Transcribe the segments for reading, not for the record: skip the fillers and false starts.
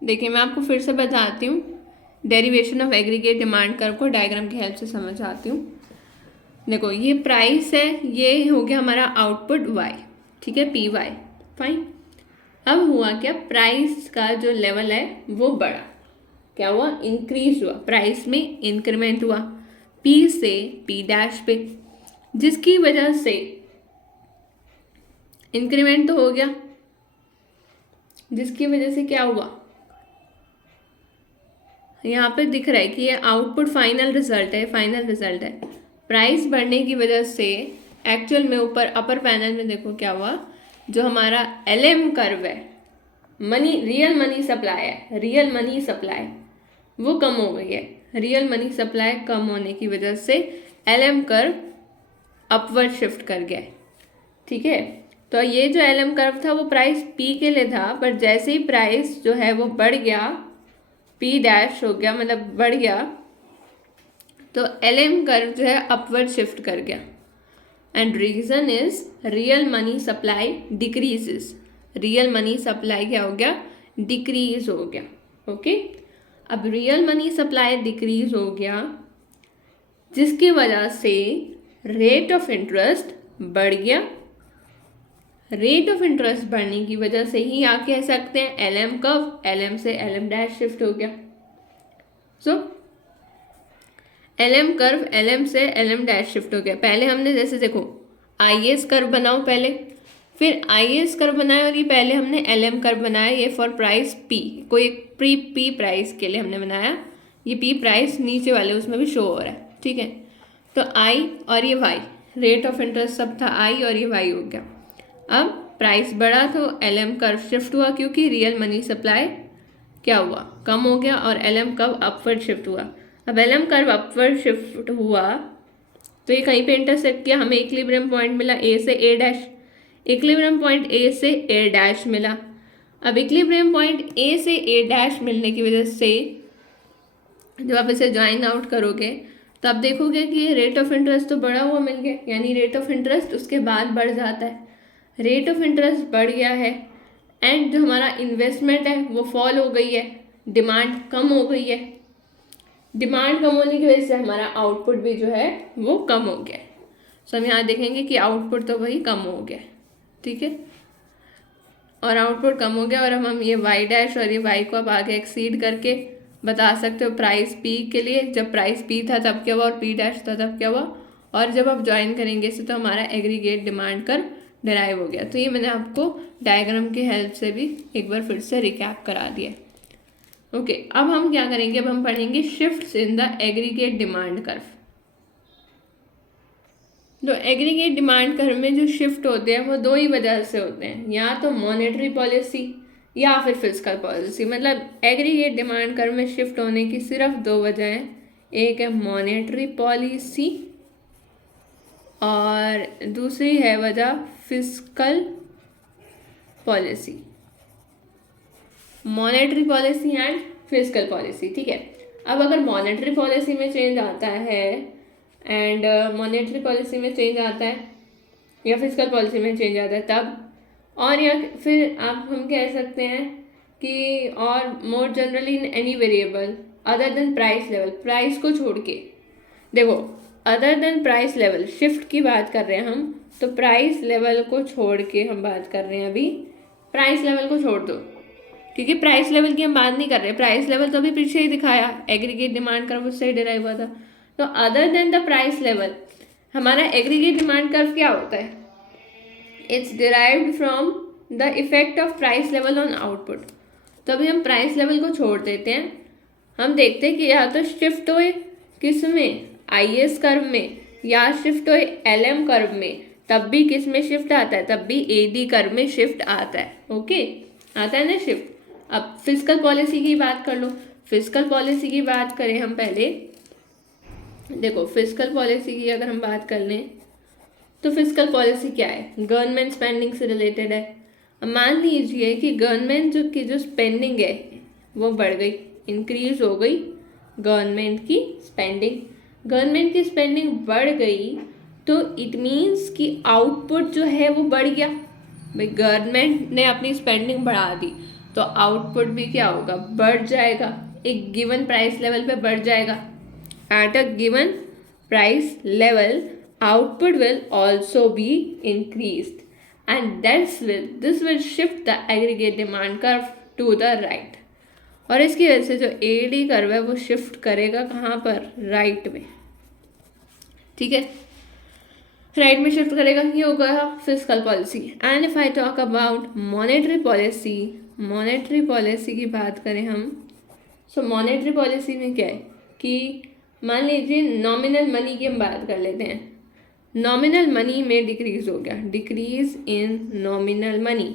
देखिए मैं आपको फिर से बताती हूँ, derivation of aggregate demand curve को डायग्राम की हेल्प से समझाती हूँ। देखो ये प्राइस है, ये हो गया हमारा आउटपुट वाई, ठीक है, पी वाई, फाइन। अब हुआ क्या, प्राइस का जो लेवल है वो बढ़ा, क्या हुआ, इंक्रीज हुआ, प्राइस में इंक्रीमेंट हुआ पी से पी डैश पे, जिसकी वजह से इंक्रीमेंट तो हो गया, जिसकी वजह से क्या हुआ, यहाँ पे दिख रहा है कि ये आउटपुट फाइनल रिजल्ट है, फाइनल रिजल्ट है। प्राइस बढ़ने की वजह से एक्चुअल में ऊपर अपर पैनल में देखो क्या हुआ, जो हमारा एलएम कर्व है, मनी, रियल मनी सप्लाई है, रियल मनी सप्लाई वो कम हो गई है। रियल मनी सप्लाई कम होने की वजह से एलएम कर्व अपवर्ड शिफ्ट कर गया है, ठीक है। तो ये जो एलएम कर्व था वो प्राइस पी के लिए था, पर जैसे ही प्राइस जो है वो बढ़ गया, पी डैश हो गया, मतलब बढ़ गया, तो एलएम कर्व जो है अपवर्ड शिफ्ट कर गया। And reason is real money supply decreases, real money supply क्या हो गया, डिक्रीज हो गया, ओके। अब रियल मनी सप्लाई डिक्रीज हो गया, जिसकी वजह से रेट ऑफ इंटरेस्ट बढ़ गया। रेट ऑफ इंटरेस्ट बढ़ने की वजह से ही आप कह सकते हैं एलएम कर्व, एलएम से एलएम डैश शिफ्ट हो गया। सो एलएम कर्व एलएम से एलएम डैश शिफ्ट हो गया। पहले हमने जैसे देखो आईएस कर्व बनाओ पहले, फिर आईएस कर्व बनाया, और ये पहले हमने एलएम कर्व बनाया, ये फॉर प्राइस पी, कोई प्री पी प्राइस के लिए हमने बनाया, ये पी प्राइस नीचे वाले उसमें भी शो हो रहा है, ठीक है। तो आई और ये वाई, रेट ऑफ इंटरेस्ट सब था आई और ये वाई हो गया। अब प्राइस बढ़ा तो एलएम कर्व शिफ्ट हुआ, क्योंकि रियल मनी सप्लाई क्या हुआ, कम हो गया, और एलएम कर्व अपवर्ड शिफ्ट हुआ। अब एलएम कर्व अपवर्ड शिफ्ट हुआ तो ये कहीं पे इंटरसेक्ट किया, हमें इक्विलिब्रियम पॉइंट मिला ए से ए डैश, इक्विलिब्रियम पॉइंट ए से ए डैश मिला। अब इक्विलिब्रियम पॉइंट ए से ए डैश मिलने की वजह से जब आप इसे ज्वाइन आउट करोगे तो आप देखोगे कि रेट ऑफ इंटरेस्ट तो बढ़ा हुआ मिल गया, यानी रेट ऑफ इंटरेस्ट उसके बाद बढ़ जाता है। रेट ऑफ इंटरेस्ट बढ़ गया है, एंड जो हमारा इन्वेस्टमेंट है वो फॉल हो गई है, डिमांड कम हो गई है। डिमांड कम होने की वजह से हमारा आउटपुट भी जो है वो कम हो गया है। सो हम यहाँ देखेंगे कि आउटपुट तो वही कम हो गया, ठीक है, और आउटपुट कम हो गया, और हम ये वाई डैश और ये वाई को अब आगे एक्सीड करके बता सकते हो प्राइस पी के लिए, जब प्राइस पी था तब क्या हुआ और पी डैश था तब क्या हुआ, और जब आप ज्वाइन करेंगे इसे तो हमारा एग्रीगेट डिमांड कर्व डिराइव हो गया। तो ये मैंने आपको डायग्राम की हेल्प से भी एक बार फिर से रिकैप करा दिया। ओके, अब हम क्या करेंगे, अब हम पढ़ेंगे shifts in the aggregate demand curve. तो एग्रीगेट डिमांड कर्व में जो शिफ्ट होते हैं वो दो ही वजह से होते हैं, या तो मॉनेटरी पॉलिसी या फिर फिस्कल पॉलिसी। मतलब एग्रीगेट डिमांड कर्व में शिफ्ट होने की सिर्फ दो वजह हैं, एक है मॉनेटरी पॉलिसी और दूसरी है वजह fiscal policy, monetary policy and fiscal policy, ठीक है। अब अगर मॉनेटरी पॉलिसी में चेंज आता है एंड मॉनेटरी पॉलिसी में चेंज आता है या फिस्कल पॉलिसी में चेंज आता है तब, और या फिर आप हम कह सकते हैं कि और more generally in any variable other than price level, price को छोड़ के, देखो other than price level shift की बात कर रहे हैं हम, तो प्राइस लेवल को छोड़ के हम बात कर रहे हैं, अभी प्राइस लेवल को छोड़ दो, क्योंकि प्राइस लेवल की हम बात नहीं कर रहे, प्राइस लेवल तो अभी पीछे ही दिखाया, एग्रीगेट डिमांड कर्व उससे ही डिराइव हुआ था। तो other than the price level हमारा एग्रीगेट डिमांड कर्व क्या होता है, it's derived from the effect of price level on output. तो अभी हम प्राइस लेवल को छोड़ देते हैं, हम देखते हैं कि या तो शिफ्ट हुए किस में, आईएस कर्व में, या शिफ्ट हुए एलएम कर्व में, तब भी किस में शिफ्ट आता है, तब भी एडी कर्व में शिफ्ट आता है, ओके, आता है ना शिफ्ट। अब फिस्कल पॉलिसी की बात कर लो, फिस्कल पॉलिसी की बात करें हम पहले, देखो फिस्कल पॉलिसी की अगर हम बात कर लें तो फिस्कल पॉलिसी क्या है, गवर्नमेंट स्पेंडिंग से रिलेटेड है। अब मान लीजिए कि गवर्नमेंट जो स्पेंडिंग है वो बढ़ गई, इंक्रीज हो गई गवर्नमेंट की स्पेंडिंग, गवर्नमेंट की स्पेंडिंग बढ़ गई तो इट मीन्स कि आउटपुट जो है वो बढ़ गया। भाई गवर्नमेंट ने अपनी स्पेंडिंग बढ़ा दी, तो आउटपुट भी क्या होगा, बढ़ जाएगा, एक गिवन प्राइस लेवल पे बढ़ जाएगा. At a given price level output will also be increased and this will shift the aggregate demand curve to the right. और इसकी वजह से जो एडी कर्व है वो शिफ्ट करेगा कहाँ पर, राइट में. ठीक है, राइट में शिफ्ट करेगा. ये होगा fiscal policy. And if I talk about monetary policy की बात करें हम, सो मॉनेटरी पॉलिसी में क्या है कि मान लीजिए नॉमिनल मनी की हम बात कर लेते हैं. नॉमिनल मनी में डिक्रीज हो गया, डिक्रीज इन नॉमिनल मनी.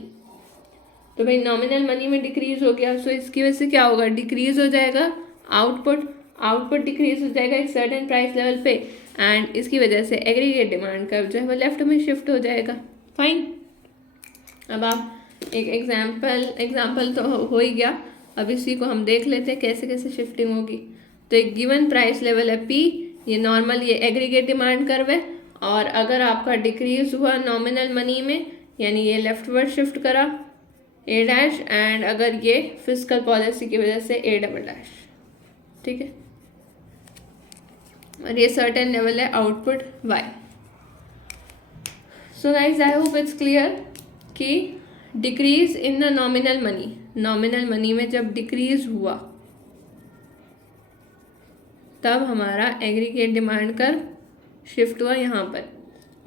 तो भाई नॉमिनल मनी में डिक्रीज हो गया, सो इसकी वजह से क्या होगा, डिक्रीज हो जाएगा आउटपुट डिक्रीज हो जाएगा एक सर्टेन प्राइस लेवल पे. एंड इसकी वजह से एग्रीगेट डिमांड कर्व जो है वो लेफ्ट में शिफ्ट हो जाएगा. फाइन. अब आप एक एग्जाम्पल तो हो ही गया. अब इसी को हम देख लेते हैं कैसे कैसे शिफ्टिंग होगी. तो एक गिवन प्राइस लेवल है पी, ये नॉर्मल ये एग्रीगेट डिमांड कर्व है. और अगर आपका डिक्रीज हुआ नॉमिनल मनी में, यानी ये लेफ्टवर्ड शिफ्ट करा ए डैश, एंड अगर ये फिस्कल पॉलिसी की वजह से ए डबल डैश. ठीक है, और ये सर्टेन लेवल है output Y. So guys I hope it's clear कि decrease in the nominal money में जब डिक्रीज हुआ तब हमारा एग्रीगेट डिमांड कर्व शिफ्ट हुआ यहाँ पर.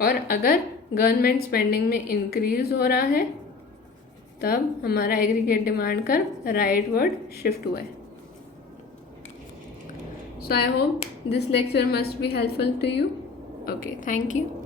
और अगर गवर्नमेंट स्पेंडिंग में इंक्रीज हो रहा है तब हमारा aggregate demand curve rightward shift हुआ है. So I hope this lecture must be helpful to you. Okay, thank you.